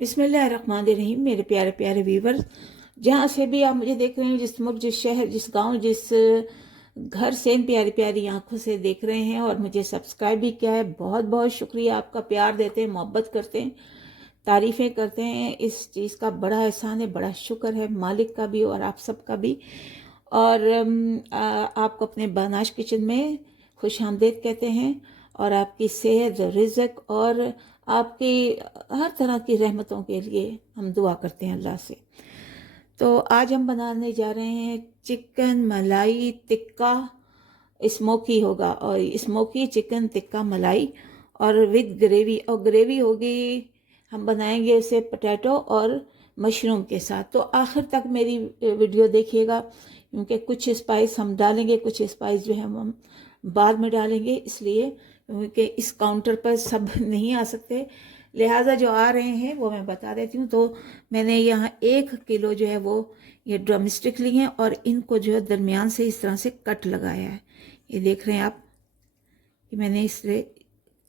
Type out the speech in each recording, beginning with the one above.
बिस्मिल्लाहिर्रहमानिर्रहीम। मेरे प्यारे प्यारे व्यूवर्स, जहाँ से भी आप मुझे देख रहे हैं, जिस मुल्क, जिस शहर, जिस गांव, जिस घर से इन प्यारी प्यारी आंखों से देख रहे हैं और मुझे सब्सक्राइब भी किया है, बहुत बहुत शुक्रिया। आपका प्यार देते हैं, मोहब्बत करते हैं, तारीफ़ें करते हैं। इस चीज़ का बड़ा एहसान है, बड़ा शुक्र है मालिक का भी और आप सबका भी। और आपको अपने बानाश किचन में खुश आमदेद कहते हैं और आपकी सेहत, रिज़्क और आपकी हर तरह की रहमतों के लिए हम दुआ करते हैं अल्लाह से। तो आज हम बनाने जा रहे हैं चिकन मलाई टिक्का। स्मोकी होगा और स्मोकी चिकन टिक्का मलाई और विद ग्रेवी, और ग्रेवी होगी, हम बनाएंगे उसे पोटैटो और मशरूम के साथ। तो आखिर तक मेरी वीडियो देखिएगा, क्योंकि कुछ स्पाइस हम डालेंगे, कुछ स्पाइस जो है हम बाद में डालेंगे, इसलिए क्योंकि इस काउंटर पर सब नहीं आ सकते, लिहाजा जो आ रहे हैं वो मैं बता देती हूँ। तो मैंने यहाँ 1 किलो जो है वो ये ड्रम स्टिक ली हैं और इनको जो है दरमियान से इस तरह से कट लगाया है। ये देख रहे हैं आप कि मैंने इससे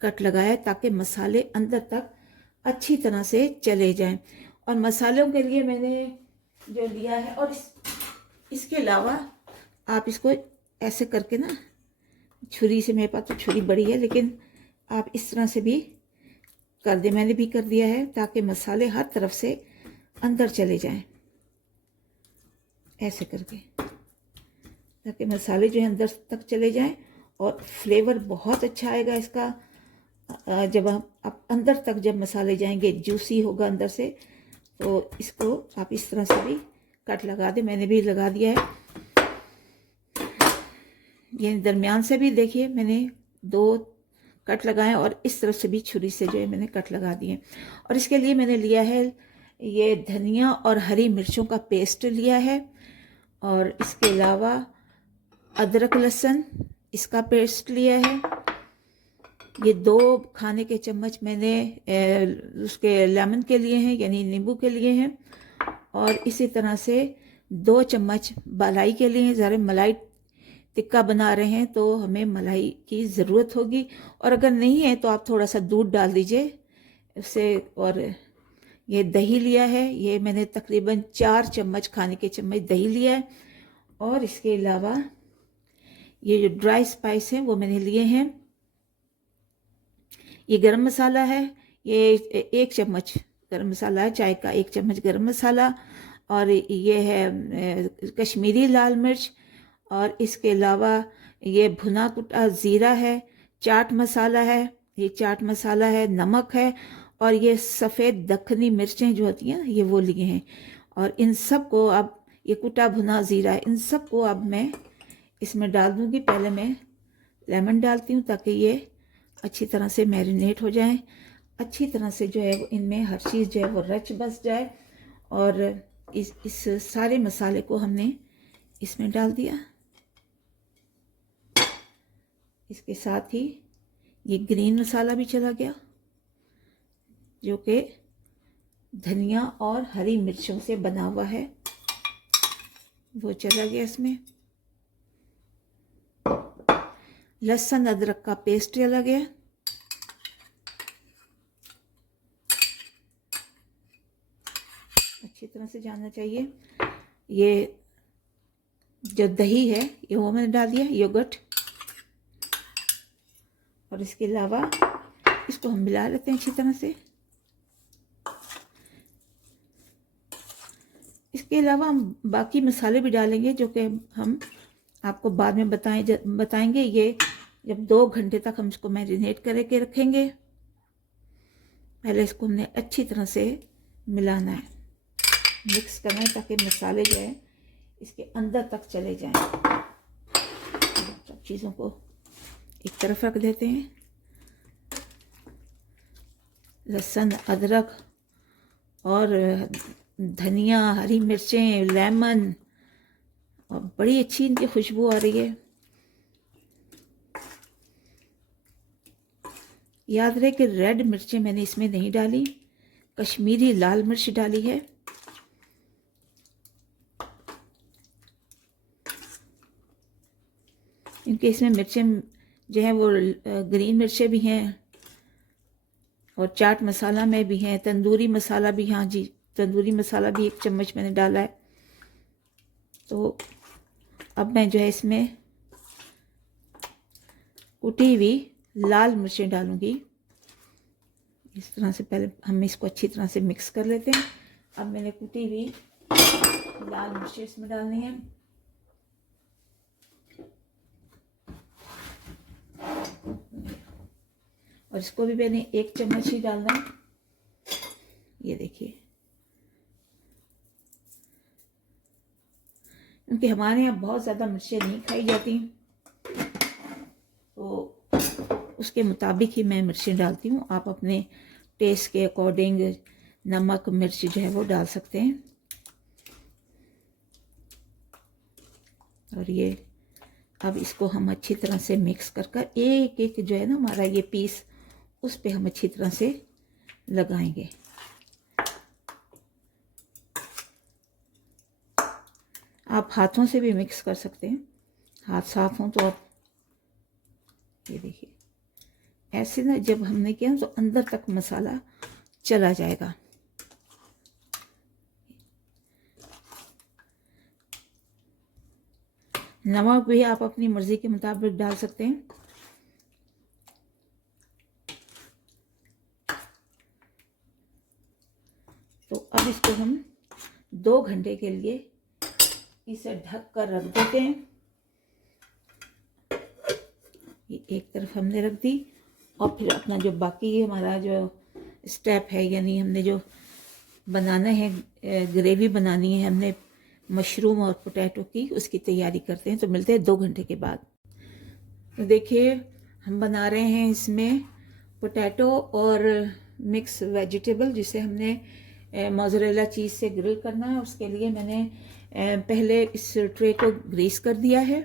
कट लगाया है ताकि मसाले अंदर तक अच्छी तरह से चले जाएं। और मसालों के लिए मैंने जो लिया है, और इसके अलावा आप इसको ऐसे करके ना, छुरी से, मेरे पास तो छुरी बड़ी है, लेकिन आप इस तरह से भी कर दे, मैंने भी कर दिया है ताकि मसाले हर तरफ से अंदर चले जाएं, ऐसे करके, ताकि मसाले जो है अंदर तक चले जाएं और फ्लेवर बहुत अच्छा आएगा इसका। जब आप अंदर तक जब मसाले जाएंगे, जूसी होगा अंदर से, तो इसको आप इस तरह से भी कट लगा दें। मैंने भी लगा दिया है, ये दरमियान से भी देखिए मैंने 2 कट लगाए और इस तरफ से भी छुरी से जो है मैंने कट लगा दिए। और इसके लिए मैंने लिया है ये धनिया और हरी मिर्चों का पेस्ट लिया है, और इसके अलावा अदरक लहसुन इसका पेस्ट लिया है। ये 2 खाने के चम्मच मैंने उसके लेमन के लिए हैं, यानी नींबू के लिए हैं। और इसी तरह से 2 चम्मच मलाई के लिए हैं। ज़रा मलाई टिक्का बना रहे हैं तो हमें मलाई की ज़रूरत होगी, और अगर नहीं है तो आप थोड़ा सा दूध डाल दीजिए उससे। और ये दही लिया है, ये मैंने तकरीबन 4 चम्मच खाने के चम्मच दही लिया है। और इसके अलावा ये जो ड्राई स्पाइस हैं वो मैंने लिए हैं। ये गरम मसाला है, ये 1 चम्मच गरम मसाला है, चाय का 1 चम्मच गरम मसाला। और ये है कश्मीरी लाल मिर्च। और इसके अलावा ये भुना कुटा ज़ीरा है, चाट मसाला है, ये चाट मसाला है, नमक है, और ये सफ़ेद दखनी मिर्चें जो होती हैं ये वो लिए हैं। और इन सब को अब, ये कुटा भुना ज़ीरा है, इन सब को अब मैं इसमें डाल दूँगी। पहले मैं लेमन डालती हूँ ताकि ये अच्छी तरह से मैरिनेट हो जाए, अच्छी तरह से जो है वो इनमें हर चीज़ जो है वो रच बस जाए। और इस सारे मसाले को हमने इसमें डाल दिया। इसके साथ ही ये ग्रीन मसाला भी चला गया, जो कि धनिया और हरी मिर्चों से बना हुआ है, वो चला गया इसमें। लहसुन अदरक का पेस्ट चला गया। अच्छी तरह से जाना चाहिए। ये जो दही है ये वो मैंने डाल दिया, योगर्ट। और इसके अलावा इसको हम मिला लेते हैं अच्छी तरह से। इसके अलावा हम बाकी मसाले भी डालेंगे, जो कि हम आपको बाद में बताएंगे। ये जब 2 घंटे तक हम इसको मैरिनेट करके रखेंगे। पहले इसको हमने अच्छी तरह से मिलाना है, मिक्स करना है, ताकि मसाले जो है इसके अंदर तक चले जाएं। सब चीज़ों को एक तरफ रख देते हैं। लहसुन, अदरक और धनिया, हरी मिर्चें, लेमन, और बड़ी अच्छी इनकी खुशबू आ रही है। याद रहे कि रेड मिर्चें मैंने इसमें नहीं डाली, कश्मीरी लाल मिर्च डाली है। क्योंकि इसमें मिर्चें जो हैं वो ग्रीन मिर्चें भी हैं, और चाट मसाला में भी है, तंदूरी मसाला भी, हाँ जी तंदूरी मसाला भी 1 चम्मच मैंने डाला है। तो अब मैं जो है इसमें कुटी हुई लाल मिर्चें डालूंगी। इस तरह से पहले हम इसको अच्छी तरह से मिक्स कर लेते हैं। अब मैंने कुटी हुई लाल मिर्चें इसमें डालनी है। और इसको भी मैंने 1 चम्मच ही डालना है। ये देखिए, क्योंकि हमारे यहाँ बहुत ज़्यादा मिर्चें नहीं खाई जाती, तो उसके मुताबिक ही मैं मिर्चें डालती हूँ। आप अपने टेस्ट के अकॉर्डिंग नमक मिर्च जो है वो डाल सकते हैं। और ये अब इसको हम अच्छी तरह से मिक्स कर कर एक एक जो है ना हमारा ये पीस, उस पे हम अच्छी तरह से लगाएंगे। आप हाथों से भी मिक्स कर सकते हैं, हाथ साफ हों तो। आप ये देखिए, ऐसे ना जब हमने किया तो अंदर तक मसाला चला जाएगा। नमक भी आप अपनी मर्ज़ी के मुताबिक डाल सकते हैं। तो अब इसको हम 2 घंटे के लिए इसे ढक कर रख देते हैं। ये एक तरफ हमने रख दी, और फिर अपना जो बाकी हमारा जो स्टेप है, यानी हमने जो बनाना है, ग्रेवी बनानी है हमने मशरूम और पोटैटो की, उसकी तैयारी करते हैं। तो मिलते हैं 2 घंटे के बाद। तो देखिए, हम बना रहे हैं इसमें पोटैटो और मिक्स वेजिटेबल, जिसे हमने मोज़रेला चीज़ से ग्रिल करना है। उसके लिए मैंने पहले इस ट्रे को ग्रीस कर दिया है।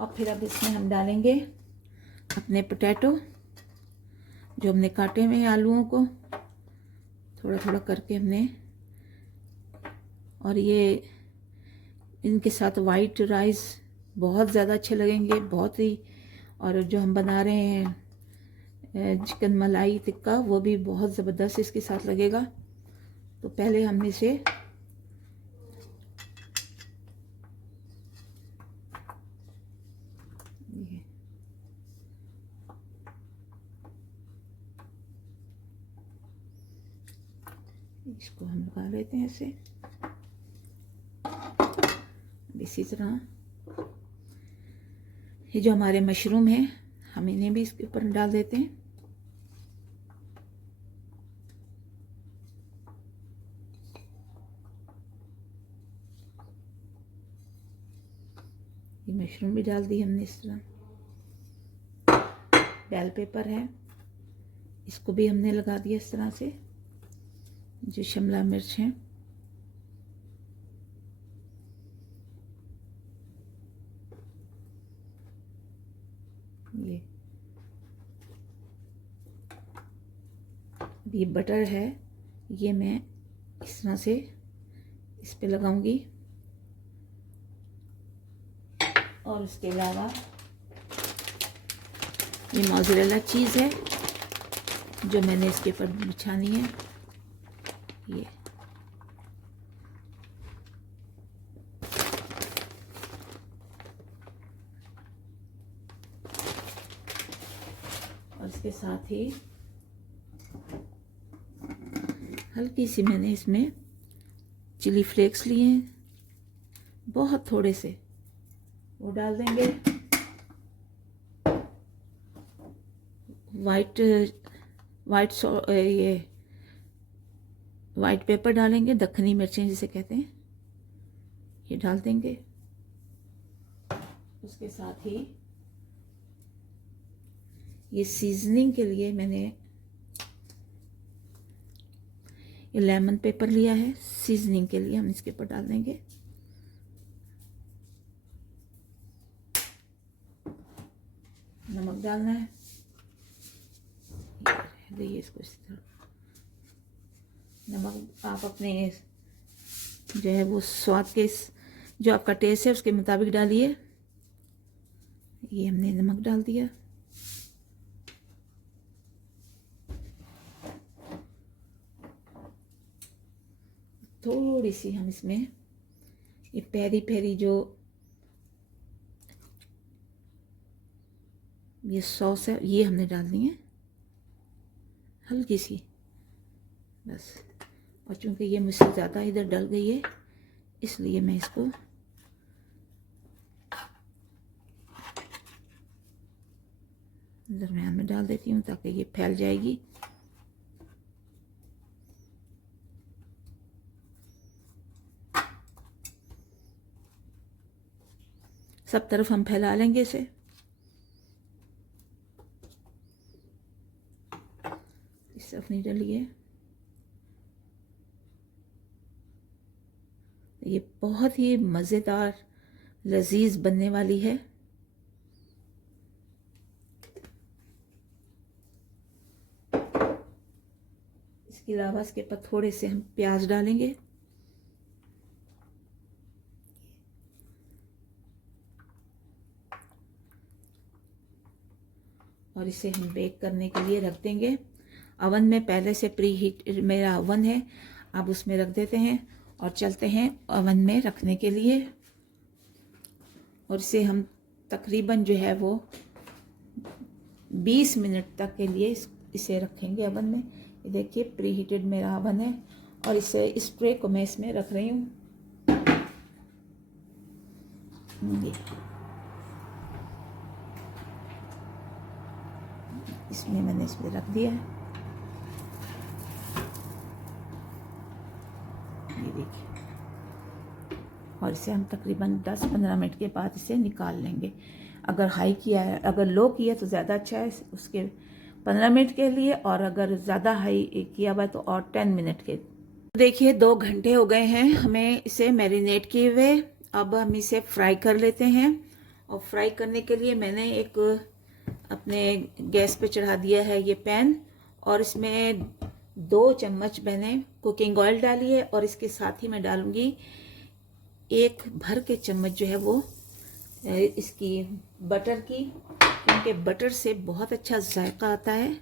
और फिर अब इसमें हम डालेंगे अपने पोटैटो जो हमने काटे हुए हैं, आलूओं को थोड़ा थोड़ा करके हमने। और ये इनके साथ वाइट राइस बहुत ज़्यादा अच्छे लगेंगे, बहुत ही। और जो हम बना रहे हैं चिकन मलाई टिक्का, वो भी बहुत ज़बरदस्त इसके साथ लगेगा। तो पहले हम इसे इसको हम लगा लेते हैं ऐसे। इसी तरह ये जो हमारे मशरूम हैं, हम इन्हें भी इसके ऊपर डाल देते हैं। ये मशरूम भी डाल दी हमने इस तरह। बेल पेपर है, इसको भी हमने लगा दिया इस तरह से। जो शिमला मिर्च है, ये बटर है, ये मैं इस तरह से इस पे लगाऊंगी। और उसके अलावा ये मोज़रेला चीज़ है जो मैंने इसके ऊपर बिछानी है। ये और इसके साथ ही हल्की सी मैंने इसमें चिली फ्लेक्स लिए हैं, बहुत थोड़े से, वो डाल देंगे। ये वाइट पेपर डालेंगे, दक्खनी मिर्चें जिसे कहते हैं, ये डाल देंगे। उसके साथ ही ये सीजनिंग के लिए मैंने ये लेमन पेपर लिया है, सीजनिंग के लिए हम इसके ऊपर डाल देंगे। नमक डालना है, ये इसको इस तरह। नमक आप अपने जो है वो स्वाद के, जो आपका टेस्ट है उसके मुताबिक डालिए। ये हमने नमक डाल दिया। थोड़ी सी हम इसमें ये पेरी पेरी जो ये सॉस है ये हमने डालनी है, हल्की सी बस। और चूंकि ये मुझसे ज़्यादा इधर डल गई है इसलिए मैं इसको दरम्यान में डाल देती हूँ ताकि ये फैल जाएगी। सब तरफ हम फैला लेंगे इसे। इस तरफ नहीं डली है। ये बहुत ही मज़ेदार लजीज बनने वाली है। इसके अलावा इसके ऊपर थोड़े से हम प्याज डालेंगे। और इसे हम बेक करने के लिए रख देंगे अवन में। पहले से प्री हीट मेरा अवन है, अब उसमें रख देते हैं और चलते हैं अवन में रखने के लिए। और इसे हम तकरीबन जो है वो 20 मिनट तक के लिए इसे रखेंगे अवन में। ये देखिए प्री हीटेड मेरा अवन है और इस ट्रे को मैं इसमें रख रही हूँ। इसमें मैंने इसमें रख दिया है। ये देखिए, और इसे हम तकरीबन 10-15 मिनट के बाद इसे निकाल लेंगे। अगर हाई किया है, अगर लो किया तो ज़्यादा अच्छा है उसके 15 मिनट के लिए, और अगर ज़्यादा हाई किया हुआ तो और 10 मिनट के। देखिए 2 घंटे हो गए हैं हमें इसे मैरिनेट किए हुए। अब हम इसे फ्राई कर लेते हैं। और फ्राई करने के लिए मैंने एक अपने गैस पे चढ़ा दिया है ये पैन, और इसमें 2 चम्मच मैंने कुकिंग ऑयल डाली है। और इसके साथ ही मैं डालूंगी 1 भर के चम्मच जो है वो इसकी बटर की, क्योंकि बटर से बहुत अच्छा जायका आता है।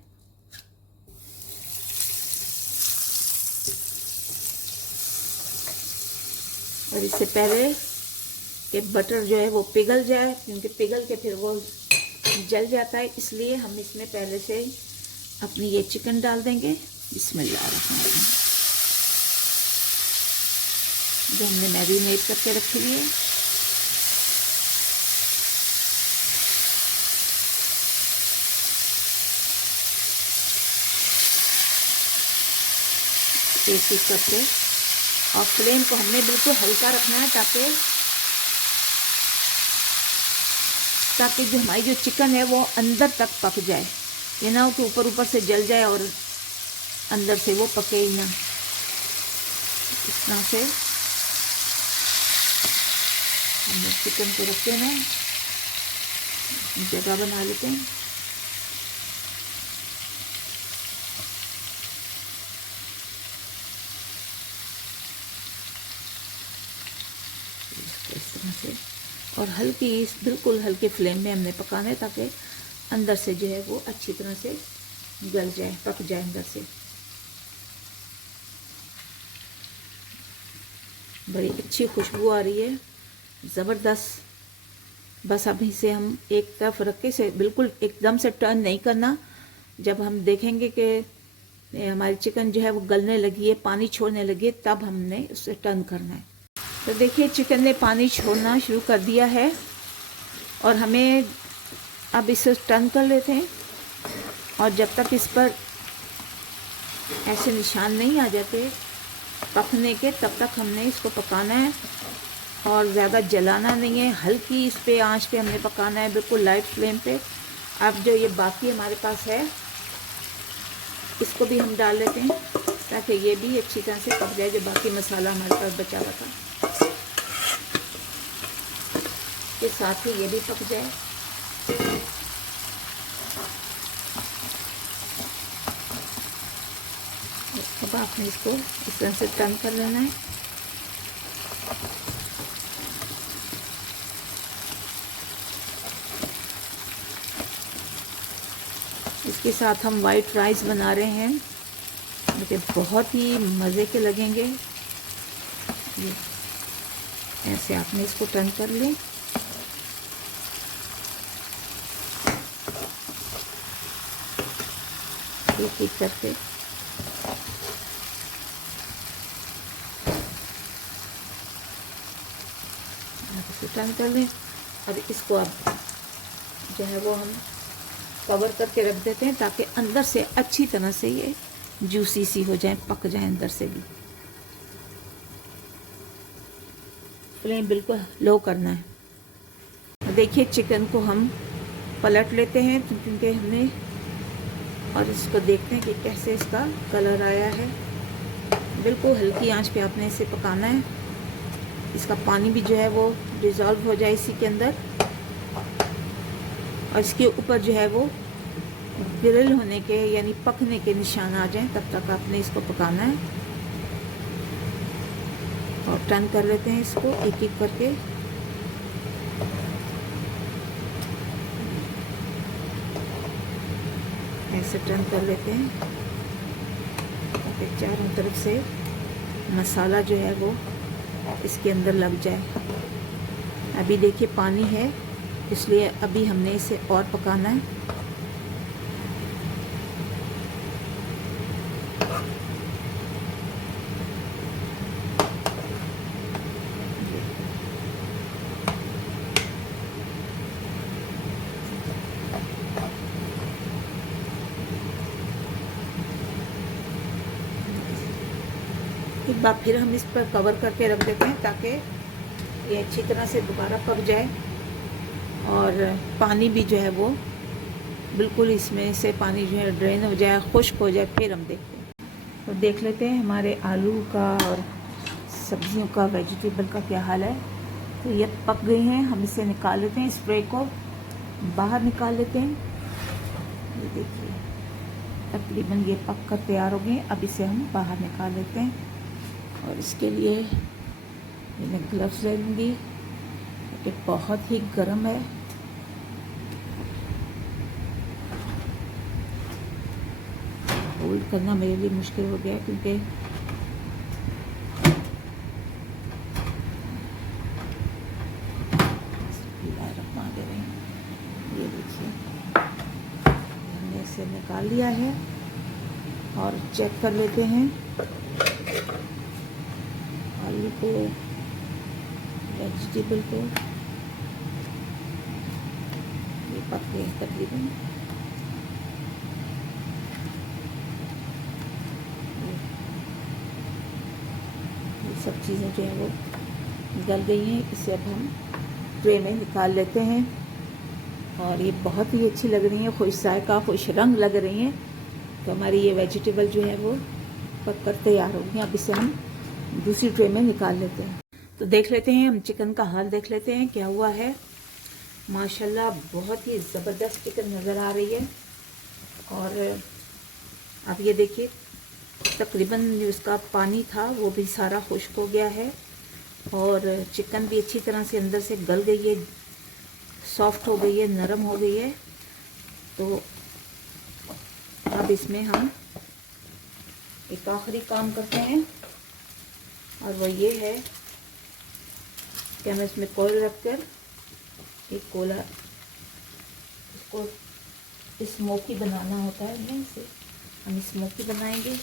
और इससे पहले कि बटर जो है वो पिघल जाए, क्योंकि पिघल के फिर वो जल जाता है, इसलिए हम इसमें पहले से ही अपनी ये चिकन डाल देंगे। बिस्मिल्लाहिर्रहमानिर्रहीम, जो हमने मैरिनेट करके रखी हुई है। एक एक करके, और फ्लेम को हमने बिल्कुल हल्का रखना है ताकि जो हमारी जो चिकन है वो अंदर तक पक जाए। ये ना हो कि ऊपर ऊपर से जल जाए और अंदर से वो पके ही ना। इस तरह से हम चिकन को रखते हैं, जगह बना लेते हैं। इस तरह से, और बिल्कुल हल्के फ्लेम में हमने पकाना है ताकि अंदर से जो है वो अच्छी तरह से गल जाए, पक जाए अंदर से। बड़ी अच्छी खुशबू आ रही है, ज़बरदस्त। बस अब इसे हम एक तरफ रख के से बिल्कुल एकदम से टर्न नहीं करना। जब हम देखेंगे कि हमारी चिकन जो है वो गलने लगी है, पानी छोड़ने लगी है, तब हमने उसे टर्न करना है। तो देखिए चिकन ने पानी छोड़ना शुरू कर दिया है, और हमें अब इसे टर्न कर लेते हैं। और जब तक इस पर ऐसे निशान नहीं आ जाते पकने के, तब तक हमने इसको पकाना है, और ज़्यादा जलाना नहीं है। हल्की इस पे आंच पे हमने पकाना है, बिल्कुल लाइट फ्लेम पे। अब जो ये बाकी हमारे पास है इसको भी हम डाल लेते हैं ताकि ये भी अच्छी तरह से पक जाए, जो बाकी मसाला हमारे पास बचा हुआ था के साथ ही ये भी पक जाए। अब आपने इसको इस तरह से टर्न कर लेना है। इसके साथ हम वाइट राइस बना रहे हैं, मुझे बहुत ही मज़े के लगेंगे। ये ऐसे आपने इसको टर्न कर लें। एक एक करके इसे टर्न कर लें। अब इसको अब जो है वो हम कवर करके रख देते हैं ताकि अंदर से अच्छी तरह से ये जूसी सी हो जाए, पक जाए अंदर से भी। फ्लेम बिल्कुल लो करना है। देखिए चिकन को हम पलट लेते हैं क्योंकि हमने, और इसको देखते हैं कि कैसे इसका कलर आया है। बिल्कुल हल्की आंच पे आपने इसे पकाना है। इसका पानी भी जो है वो डिज़ोल्व हो जाए इसी के अंदर, और इसके ऊपर जो है वो ग्रिल होने के यानी पकने के निशान आ जाएं, तब तक आपने इसको पकाना है। और टर्न कर लेते हैं इसको एक एक करके। ऐसे टर्न कर लेते हैं ताकि चारों तरफ से मसाला जो है वो इसके अंदर लग जाए। अभी देखिए पानी है, इसलिए अभी हमने इसे और पकाना है। एक बार फिर हम इस पर कवर करके रख देते हैं ताकि ये अच्छी तरह से दोबारा पक जाए और पानी भी जो है वो बिल्कुल इसमें से पानी जो है ड्रेन हो जाए, खुश्क हो जाए। फिर हम देखते हैं, तो देख लेते हैं हमारे आलू का और सब्जियों का, वेजिटेबल का क्या हाल है। तो ये पक गई हैं, हम इसे निकाल लेते हैं, स्प्रे को बाहर निकाल लेते हैं। ये देखिए तकरीबन ये पक कर तैयार हो गए। अब इसे हम बाहर निकाल लेते हैं और इसके लिए मैं ग्लव्स ले लूँगी क्योंकि बहुत ही गर्म है। होल्ड करना मेरे लिए मुश्किल हो गया क्योंकि ये देखिए हमने इसे निकाल लिया है और चेक कर लेते हैं आलू को, वेजिटेबल को। ये पक गए तकरीबन। ये सब चीज़ें जो है वो गल गई हैं। इसे अब हम ट्रे में निकाल लेते हैं और ये बहुत ही अच्छी लग रही हैं, खुश जायका, खुश रंग लग रही हैं। तो हमारी ये वेजिटेबल जो है वो पक कर तैयार हो गई। अब इसे हम दूसरी ट्रे में निकाल लेते हैं। तो देख लेते हैं, हम चिकन का हाल देख लेते हैं क्या हुआ है। माशाल्लाह बहुत ही ज़बरदस्त चिकन नज़र आ रही है। और अब ये देखिए तकरीबन जो उसका पानी था वो भी सारा खुश्क हो गया है और चिकन भी अच्छी तरह से अंदर से गल गई है, सॉफ्ट हो गई है, नरम हो गई है। तो अब इसमें हम एक आखिरी काम करते हैं और वो ये है कि हमें इसमें कोयल रखकर एक कोला, इसको स्मोकी बनाना होता है ना, इसे हम स्मोकी बनाएंगे।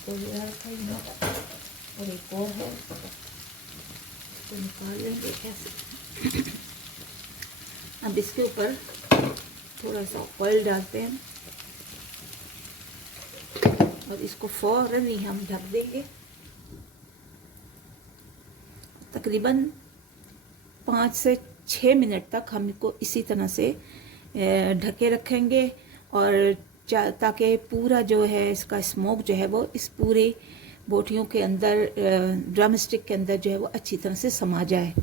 कोयला रखा है और एक और है, इसको निकाल लेंगे ऐसे। अब इसके ऊपर थोड़ा सा ऑयल डालते हैं और इसको फौरन ही हम ढक देंगे। तकरीबन 5 से 6 मिनट तक हम इसको इसी तरह से ढके रखेंगे और ताकि पूरा जो है इसका स्मोक जो है वो इस पूरे बोटियों के अंदर, ड्रम स्टिक के अंदर जो है वो अच्छी तरह से समा जाए।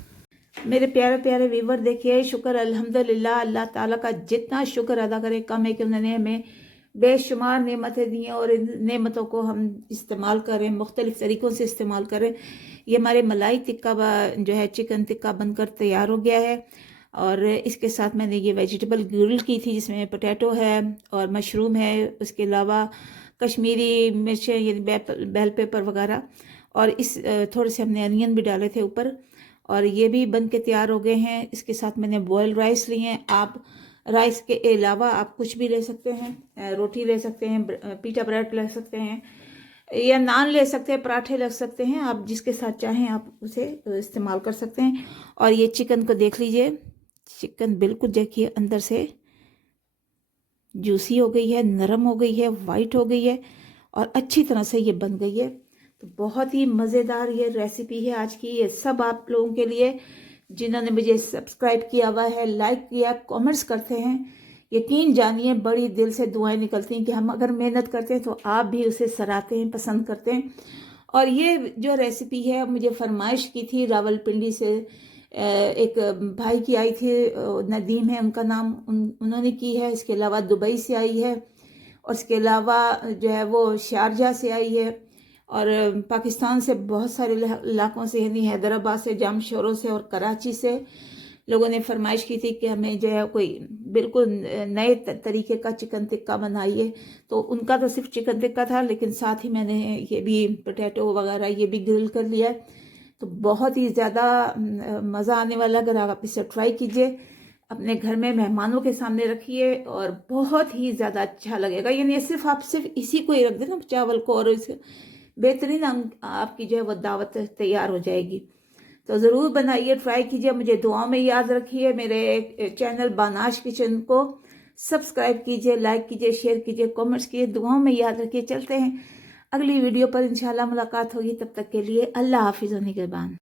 मेरे प्यारे प्यारे व्यूवर देखिए, शुक्र अल्हम्दुलिल्लाह, अल्लाह ताला का जितना शुक्र अदा करें कम है कि उन्होंने हमें बेशुमार नेमतें दी हैं और इन नेमतों को हम इस्तेमाल करें, मुख्तलिफ़ तरीक़ों से इस्तेमाल करें। ये हमारे मलाई टिक्का जो है चिकन टिक्का बनकर तैयार हो गया है। और इसके साथ मैंने ये वेजिटेबल ग्रिल की थी जिसमें पोटैटो है और मशरूम है, उसके अलावा कश्मीरी मिर्चें यानी बेल पेपर वगैरह, और इस थोड़े से हमने अनियन भी डाले थे ऊपर, और ये भी बन के तैयार हो गए हैं। इसके साथ मैंने बॉयल राइस लिए हैं। आप राइस के अलावा आप कुछ भी ले सकते हैं, रोटी ले सकते हैं, पीटा ब्रेड ले सकते हैं, या नान ले सकते हैं, पराठे ले सकते हैं। आप जिसके साथ चाहें आप उसे इस्तेमाल कर सकते हैं। और ये चिकन को देख लीजिए, चिकन बिल्कुल देखिए अंदर से जूसी हो गई है, नरम हो गई है, वाइट हो गई है, और अच्छी तरह से ये बन गई है। तो बहुत ही मज़ेदार ये रेसिपी है आज की। ये सब आप लोगों के लिए जिन्होंने मुझे सब्सक्राइब किया हुआ है, लाइक किया, कमेंट्स करते हैं। यकीन जानिए बड़ी दिल से दुआएं निकलती हैं कि हम अगर मेहनत करते हैं तो आप भी उसे सराहते हैं, पसंद करते हैं। और ये जो रेसिपी है मुझे फरमाइश की थी रावलपिंडी से, एक भाई की आई थी, नदीम है उनका नाम, उन्होंने की है। इसके अलावा दुबई से आई है, और इसके अलावा जो है वो शारजा से आई है, और पाकिस्तान से बहुत सारे इलाकों से, यानी हैदराबाद से, जामशोरों से और कराची से लोगों ने फरमाइश की थी कि हमें जो है कोई बिल्कुल नए तरीके का चिकन टिक्का बनाइए। तो उनका तो सिर्फ चिकन टिक्का था, लेकिन साथ ही मैंने ये भी पोटैटो वगैरह ये भी ग्रिल कर लिया है। तो बहुत ही ज़्यादा मज़ा आने वाला। अगर आप इसे ट्राई कीजिए, अपने घर में मेहमानों के सामने रखिए, और बहुत ही ज़्यादा अच्छा लगेगा। यानी सिर्फ आप सिर्फ इसी को ही रख देना, चावल को, और इस बेहतरीन आपकी जो है वो दावत तैयार हो जाएगी। तो ज़रूर बनाइए, ट्राई कीजिए, मुझे दुआओं में याद रखिए। मेरे चैनल बानाश किचन को सब्सक्राइब कीजिए, लाइक कीजिए, शेयर कीजिए, कमेंट्स कीजिए, दुआओं में याद रखिए। चलते हैं अगली वीडियो पर, इंशाल्लाह मुलाकात होगी। तब तक के लिए अल्लाह हाफिज़, निगहबान।